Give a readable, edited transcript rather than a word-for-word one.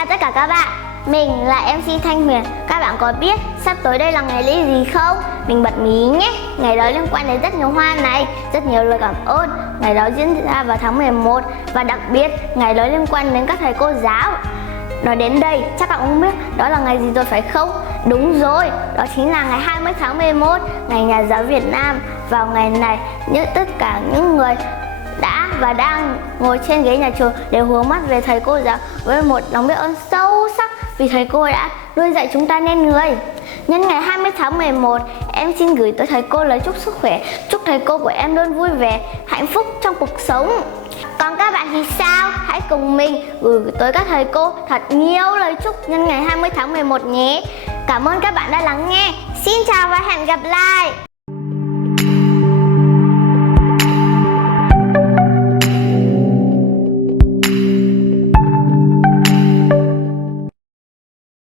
chào tất cả các bạn, mình là MC Thanh Huyền. Các bạn có biết sắp tới đây là ngày lễ gì không? Mình bật mí nhé. Ngày đó liên quan đến rất nhiều hoa này, rất nhiều lời cảm ơn. Ngày đó diễn ra vào tháng 11 và đặc biệt ngày đó liên quan đến các thầy cô giáo. Nói đến đây chắc bạn cũng biết đó là ngày gì rồi phải không? Đúng rồi, đó chính là ngày 20 tháng 11, ngày Nhà giáo Việt Nam. Vào ngày này, tất cả những người đã và đang ngồi trên ghế nhà trường đều hướng mắt về thầy cô giáo với một lòng biết ơn sâu sắc vì thầy cô đã nuôi dạy chúng ta nên người. Nhân ngày 20 tháng 11, em xin gửi tới thầy cô lời chúc sức khỏe, chúc thầy cô của em luôn vui vẻ, hạnh phúc trong cuộc sống. Còn các bạn thì sao? Hãy cùng mình gửi tới các thầy cô thật nhiều lời chúc nhân ngày 20 tháng 11 nhé. Cảm ơn các bạn đã lắng nghe. Xin chào và hẹn gặp lại.